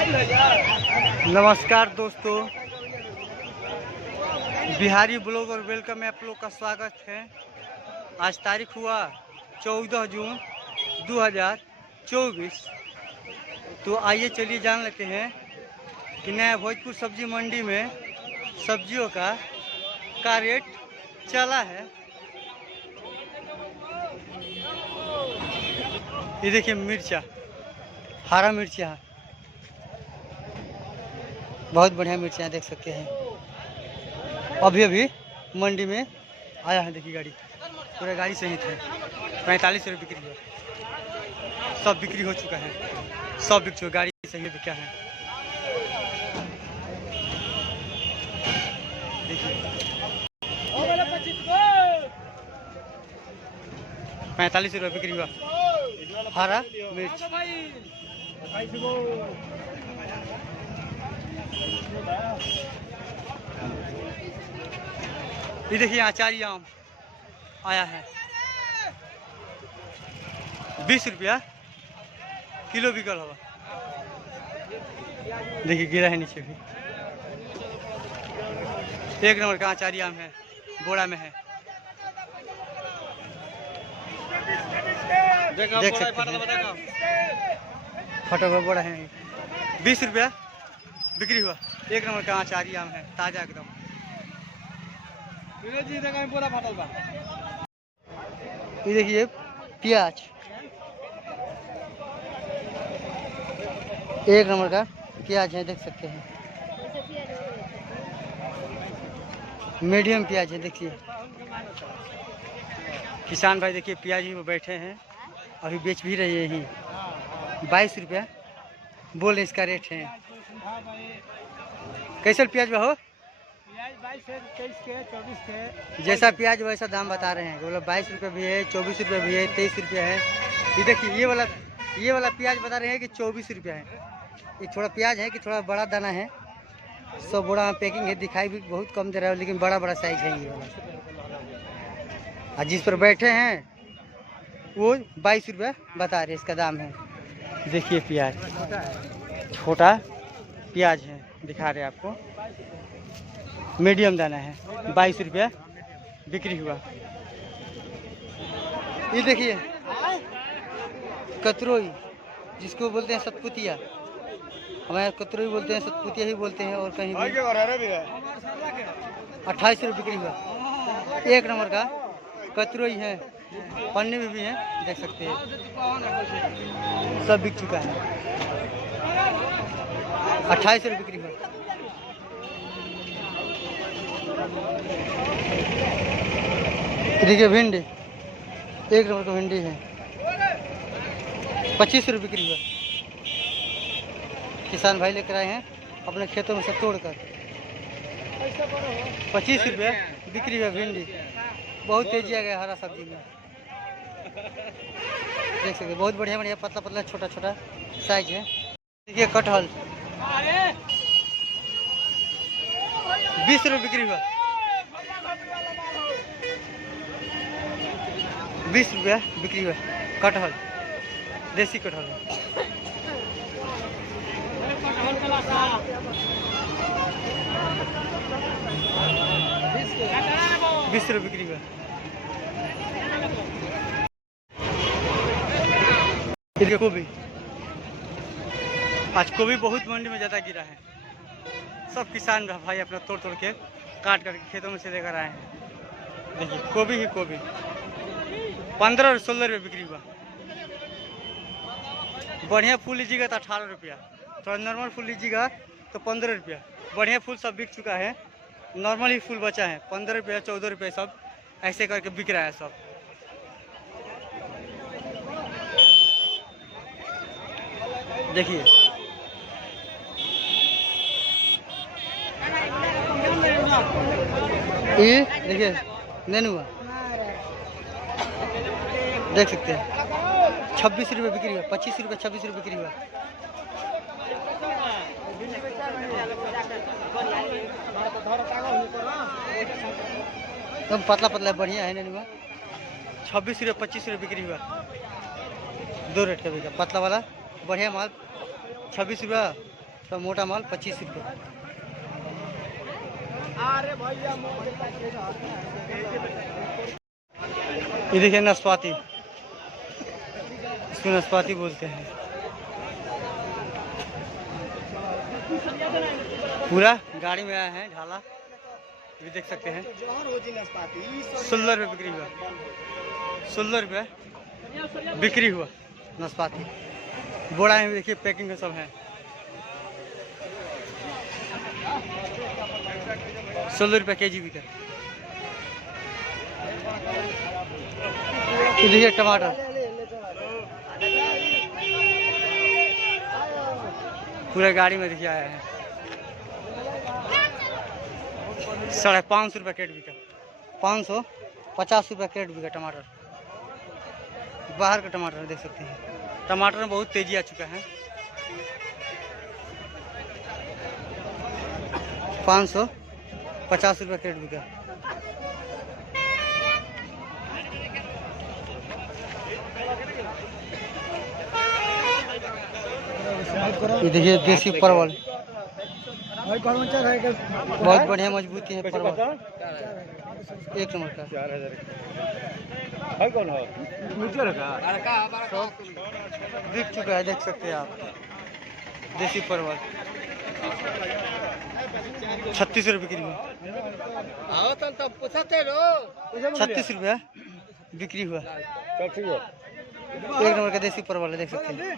नमस्कार दोस्तों, बिहारी ब्लॉग और वेलकम में आप लोग का स्वागत है। आज तारीख हुआ 14 जून 2024। तो आइए चलिए जान लेते हैं कि नया भोजपुर सब्जी मंडी में सब्जियों का रेट चला है। ये देखिए मिर्चा, हरा मिर्चा, बहुत बढ़िया मिर्चा देख सकते हैं। अभी मंडी में आया है। देखिए गाड़ी, पूरा गाड़ी सहित है। 45 रुपये बिक्री है। सब बिक्री हो चुका है, सब बिक चुका, गाड़ी सही बिका है। देखिए 45 रुपये बिक्री हुआ हरा मिर्च। ये देखिए आचार्य आम आया है 20 रुपया किलो बिकल होगा। देखिए गिरा है नीचे भी। एक नंबर का आचार्य आम है, बोरा में है। देख सकते हैं, फटा हुआ बोरा है। 20 रुपया बिक्री हुआ। एक नंबर का आचार्य आम है, ताजा एकदम। ये देखिए प्याज, एक नंबर का प्याज है, देख सकते हैं। मीडियम प्याज है। देखिए किसान भाई देखिए प्याज ही में बैठे हैं, अभी बेच भी रहे हैं। 22 रुपया बोले इसका रेट है। कैसे प्याज हो? 22 है, 23 के, 24 के। जैसा प्याज वैसा दाम बता रहे हैं। बोला 22 रुपये भी है, 24 रुपये भी है, 23 रुपया है। ये देखिए ये वाला प्याज बता रहे हैं कि 24 रुपया है। ये थोड़ा प्याज है कि थोड़ा बड़ा दाना है। 100 बोरा में पैकिंग है। दिखाई भी बहुत कम दे रहा है, लेकिन बड़ा साइज है ये वाला। और जिस पर बैठे हैं वो 22 रुपया बता रहे इसका दाम है। देखिए प्याज, छोटा प्याज है, दिखा रहे आपको। मीडियम दाना है, 22 रुपया बिक्री हुआ। ये देखिए कतरोई, जिसको बोलते हैं सतपुतिया। हमारे कतरोई बोलते हैं, सतपुतिया ही बोलते हैं। और कहीं भी 28 रुपये बिक्री हुआ। एक नंबर का कतरोई है, पन्ने में भी है, देख सकते हैं। सब बिक चुका है। 28 रुपये बिक्री हुआ। देखिए भिंडी, एक नंबर का भिंडी है, 25 रुपये बिक्री हुआ। किसान भाई लेकर आए हैं अपने खेतों में से तोड़कर। 25 रुपये बिक्री हुआ भिंडी। बहुत तेजी आ गया हरा सब्जी में, देख सकते। बहुत बढ़िया पतला पतला छोटा छोटा साइज है। देखिए कटहल 20 रुपये बिक्री हुआ। 20 रुपया बिक्री हुआ कटहल, देसी कटहल है। 20 रुपये बिक्री हुआ। गोभी, आज गोभी बहुत मंडी में ज़्यादा गिरा है। सब किसान भाई अपना तोड़ के काट कर खेतों में से लेकर आए हैं। देखिए गोभी ही गोभी 15 और 16 रुपये बिक्री हुआ। बढ़िया फूल लीजिएगा तो 18 रुपया, थोड़ा नॉर्मल फूल लीजिएगा तो 15 रुपया। बढ़िया फूल सब बिक चुका है, नॉर्मल ही फूल बचा है। 15 रुपया, 14 रुपये, सब ऐसे करके बिक रहा है सब। देखिए ये देखिए नेनुआ, देख सकते हैं। 26 रुपये बिक्री हुआ। 25 रुपये, 26 रुपये बिक्री हुआ। एकदम पतला पतला बढ़िया है नेनुआ। 26 रुपये, 25 रुपये बिक्री हुआ। 2 रेट का बिका। पतला वाला बढ़िया माल 26 रुपया तो मोटा माल 25 रुपये। ये देखिए नाशपाती, इसको नाशपाती बोलते हैं। पूरा गाड़ी में आया है ढाला, ये देख सकते हैं। 16 रुपये बिक्री हुआ, 16 रुपये बिक्री हुआ नाशपाती। बोरा में देखिए पैकिंग में सब है। 16 रुपये केजी बिका। ये देखिए टमाटर, पूरा गाड़ी में देखिए आया है। 550 रुपये क्रेट बिका, 550 रुपये क्रेट बिका टमाटर। बाहर का टमाटर देख सकते हैं। टमाटर में बहुत तेजी आ चुका है। 550 रुपये क्रेट बिका। ये देखिए देसी परवल, बहुत बढ़िया मजबूती है परवल, 1 नंबर का। बिक चुका है, देख सकते हैं आप। देसी परवल 36 रुपये बिक्री हुआ, 36 रुपये बिक्री हुआ। 1 नंबर का देसी परवल है, देख सकते हैं।